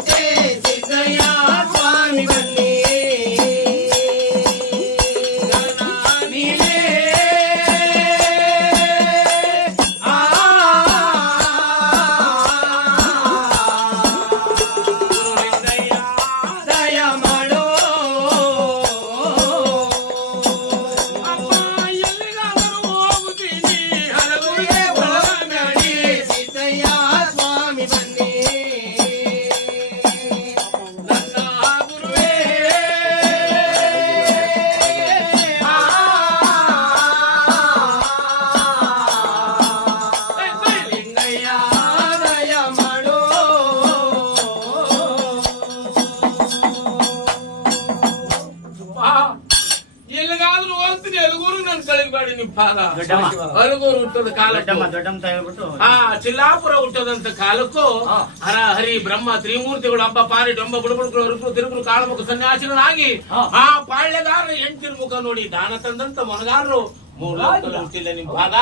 Wednesday. ನನ್ ಕಳಿಬೇಡಿ ನಿಮ್ ಪಾದ. ಅಲಗೂರು ಹುಟ್ಟದ ಕಾಲಕ್ಕೂ. ಹೇಳ್ಬಿಟ್ಟು ಆ ಚಿಲ್ಲಾಪುರ ಹುಟ್ಟದಂತ ಕಾಲಕ್ಕೂ ಹರ ಹರಿ ಬ್ರಹ್ಮ ತ್ರಿಮೂರ್ತಿಗಳು ಹಬ್ಬ ಪಾರಿ ಡೊಂಬ ಬುಡಬುಡುಕರು ತಿರುಗುರು ತಿರುಗರು ಕಾಳಮುಖ ಸನ್ಯಾಸಿಗಳಾಗಿ ಆ ಪಾಳ್ಯಗಾರ ಹೆಂಡತಿರ ಮುಖ ನೋಡಿ ದಾನ ತಂದಂತ ಮೊನಗಾರರು. ಹುಟ್ಟಿಲ್ಲ ನಿಮ್ ಪಾದ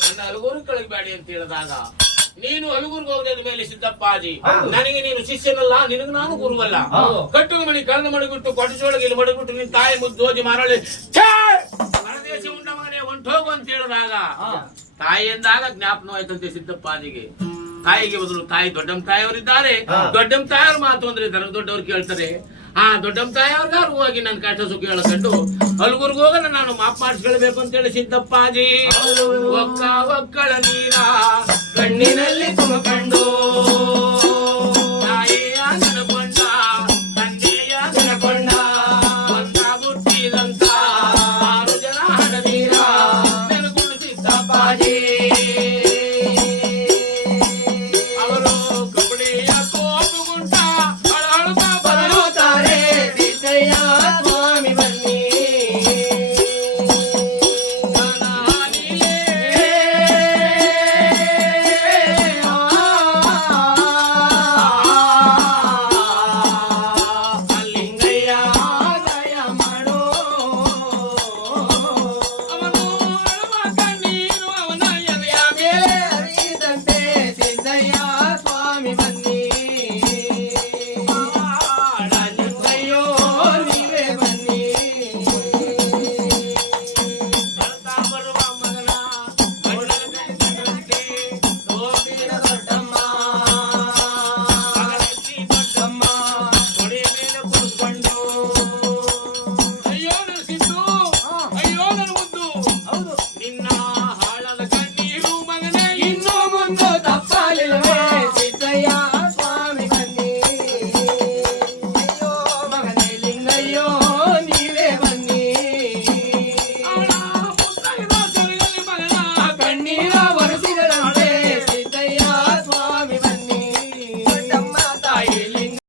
ನನ್ನ ಅಲಗೂರು ಕಳಿಬೇಡಿ ಅಂತ ಹೇಳಿದಾಗ ನೀನು ಅಲಗೂರ್ಗೆ ಹೋಗದ ಮೇಲೆ ಸಿದ್ದಪ್ಪಾಜಿ ನನಗೆ ನೀನು ಶಿಷ್ಯನಲ್ಲ ನಿನಗೆ ನಾನು ಗುರುವಲ್ಲ. ಕಟ್ಟು ಮಣಿ ಕಳೆದ ಮಡಿಬಿಟ್ಟು ಕೊಟ್ಟಚೋಳಗೆ ಇಲ್ಲಿ ಮಡಿಬಿಟ್ಟು ನಿನ್ ತಾಯಿ ಮುದ್ದೋಜಿ ಮಾರಳಿ ಛೇ! ಹೇಳಿದಾಗ ತಾಯಿ ಎಂದಾಗ ಜ್ಞಾಪನವಾಯ್ತಂತೆ ಸಿದ್ದಪ್ಪಾಜಿಗೆ ತಾಯಿಗೆ ಬದಲು ತಾಯಿ ದೊಡ್ಡಮ್ಮ ತಾಯಿಯವರಿದ್ದಾರೆ. ದೊಡ್ಡಮ್ಮ ತಾಯಿಯವ್ರ ಮಾತು ಅಂದ್ರೆ ದರ ದೊಡ್ಡವ್ರು ಕೇಳ್ತಾರೆ. ಆ ದೊಡ್ಡಮ್ಮ ತಾಯಿಯವ್ರಿಗಾರು ಹೋಗಿ ನನ್ನ ಕಷ್ಟ ಸುಖ ಹೇಳಕಂಡು ಅಲ್ಗುರ್ಗ ಹೋಗಲ್ಲ ನಾನು ಮಾಪ್ ಮಾಡಿಸ್ಕೊಳ್ಬೇಕು ಅಂತ ಹೇಳಿ ಸಿದ್ದಪ್ಪಾಜಿ ಒಕ್ಕ ಒಕ್ಕಳ ನೀರ ಕಣ್ಣಿನಲ್ಲಿ ತುಮಕಂಡು.